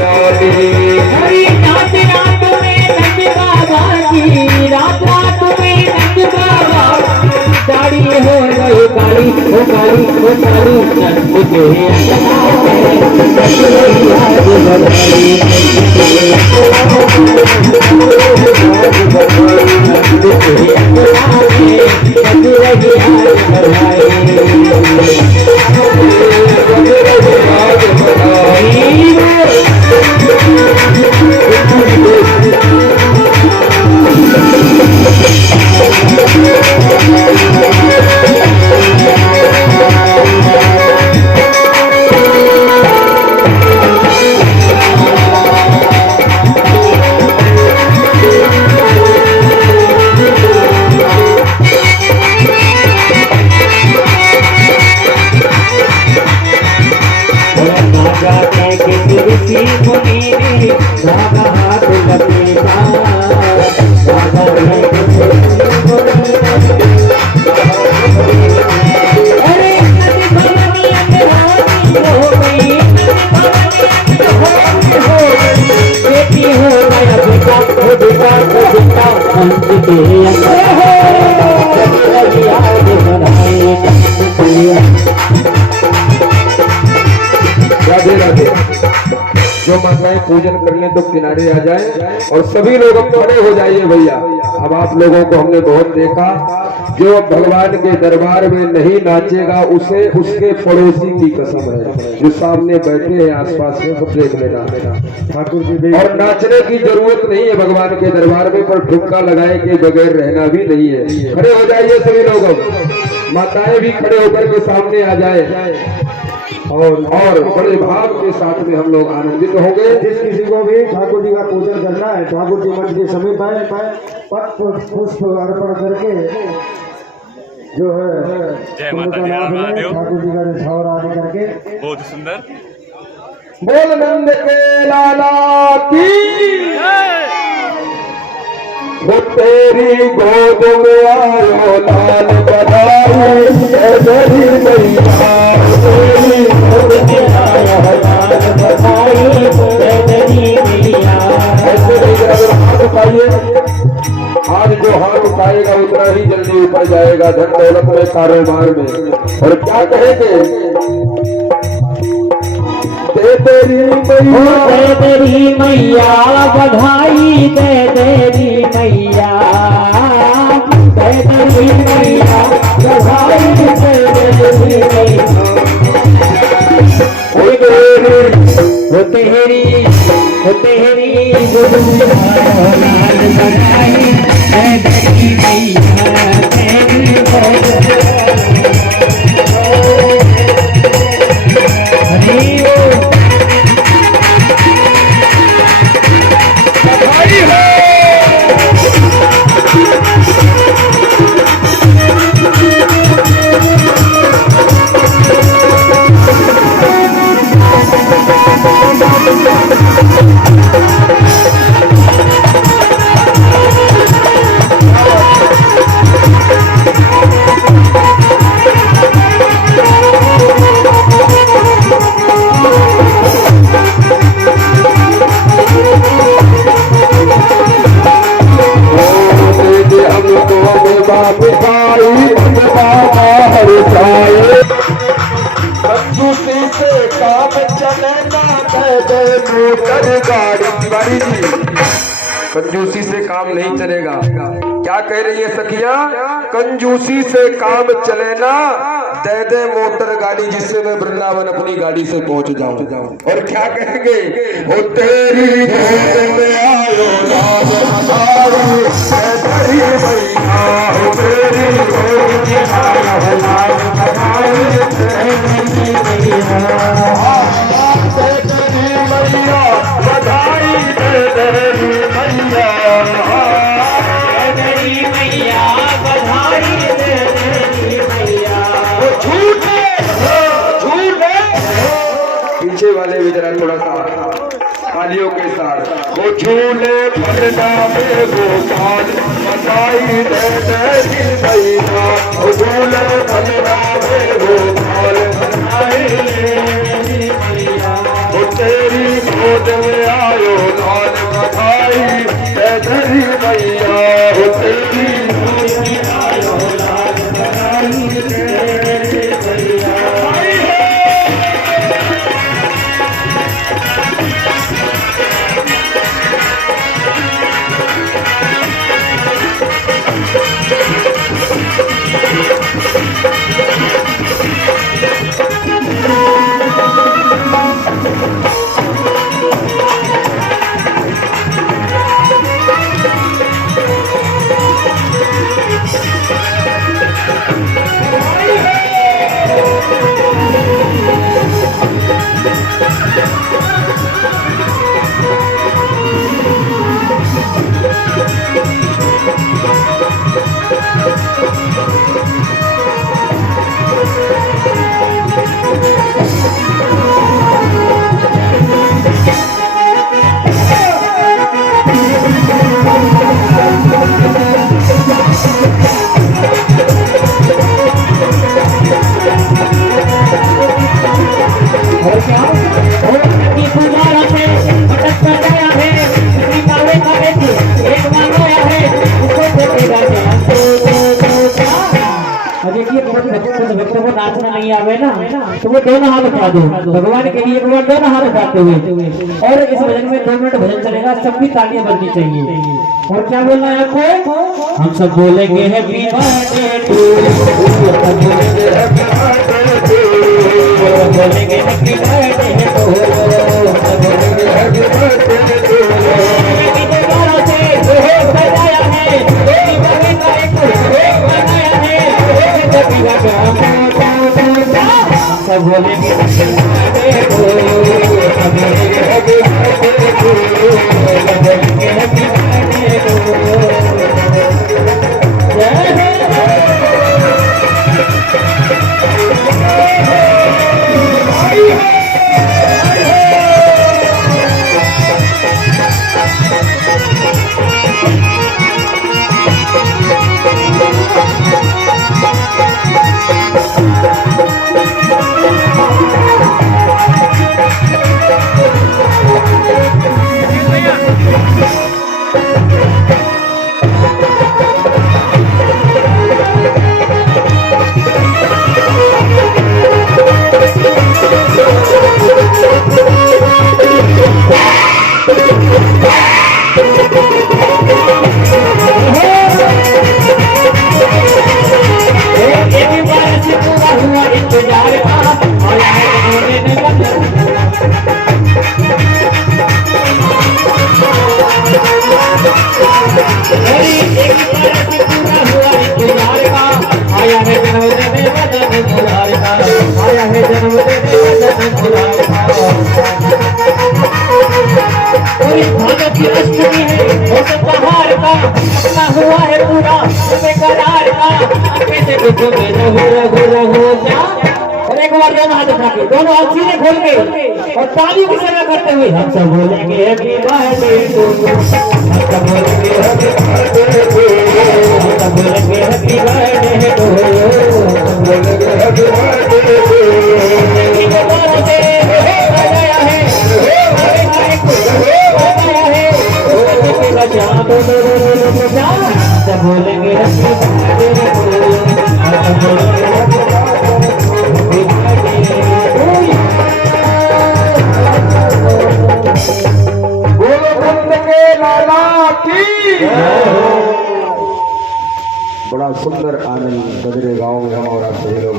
रात रात में नंद बाबा की, रात रात में नंद बाबा दाढ़ी हो गई काली, हो काली, हो काली, नंद के राधे राधे। जो माताएं पूजन करने तो किनारे आ जाए और सभी लोग अब खड़े हो जाइए भैया। अब आप लोगों को हमने बहुत देखा, जो भगवान के दरबार में नहीं नाचेगा उसे उसके पड़ोसी की कसम है। जो सामने बैठे हैं आसपास में सब देख लेना ठाकुर जी। और नाचने की जरूरत नहीं है भगवान के दरबार में, पर ठुक्का लगाए के बगैर रहना भी नहीं है। खड़े हो जाइए सभी लोग, माताएं भी खड़े होकर के सामने आ जाए और बड़े भाव के साथ में हम लोग आनंदित होंगे। जिस किसी को भी ठाकुर जी का पूजन करना है, ठाकुर जी मंच के समीप आए, पुष्प अर्पण करके जो है ठाकुर जी का निछावर आदि करके। बहुत सुंदर। बोल नंद के लाला की, वो तेरी गोद में आयो लाल बधाई, तेरी मैया तेरी गोद में आया लाल बधाई, तेरी मैया। ऐसे नहीं अगर हाथ उठाइए, आज जो हाथ उठाएगा उतना ही जल्दी ऊपर जाएगा धन दौलत में, कारोबार में। और क्या कहेंगे, तेरी मैया बधाई, तेरी मैया, तेरी मैया बधाई, तेरी मैया। वो तेरी लाल बधाई, तेरी मैया, तेरी कंजूसी से काम चले ना, मोटर गाड़ी जी, कंजूसी से काम नहीं चलेगा। क्या कह रही है सखिया, कंजूसी से काम चले ना, दे मोटर गाड़ी जिससे मैं वृंदावन अपनी गाड़ी से पहुंच जाऊं। और क्या कहेंगे, ओ तेरी गोद में आयो लाल बधाई, तेरी मैया, ओ तेरी गोद में आयो लाल बधाई, तेरी मैया, तेरी मैया बधाई, तेरी मैया, तेरी मैया बधाई, तेरी मैया। पीछे वाले भी जरा थोड़ा सा तालियों के साथ, वो झूले फलना में वो काल बधाई, तेरी मैया, वो झूले फलना में वो काल बधाई, वो तेरी गोद में नहीं आवे ना तो वो दोनों हाथ उठा दो भगवान के लिए, एक बार दोनों हाथ उठाते हुए। और इस भजन में 2 मिनट भजन चलेगा, सब भी तालियां बजनी चाहिए। और क्या बोलना है आपको? हम सब बोलेंगे हैप्पी बर्थडे टू यू, बोलेंगे हैप्पी बर्थडे टू यू, बोलेंगे हैप्पी बर्थडे टू यू, बोलेंगे हैप्पी बर्थडे टू यू। सजाया है तेरी बहन का एक बनाया है, सब बोलेंगे हैप्पी बर्थडे टू यू, सब बोलेंगे हैप्पी बर्थडे टू यू, बोलेंगे हैप्पी बर्थडे टू यू। जय हो की अष्टमी है त्योहार का अपना हुआ है पूरा बेकरार का, कैसे दुख में रहो रहो रहो क्या। और एक बार दोनों हाथ उठा के, दोनों हाथ सीधे खोल के और ताली की सेवा करते हुए हम सब बोलेंगे हैप्पी बर्थडे टू यू, हम सब बोलेंगे हैप्पी बर्थडे टू यू, हम सब बोलेंगे हैप्पी बर्थडे टू यू, हम बोलेंगे हैप्पी बर्थडे टू यू। सब बोलेंगे बड़ा सुंदर आनंद बजरे गांव में हम और आप सभी लोग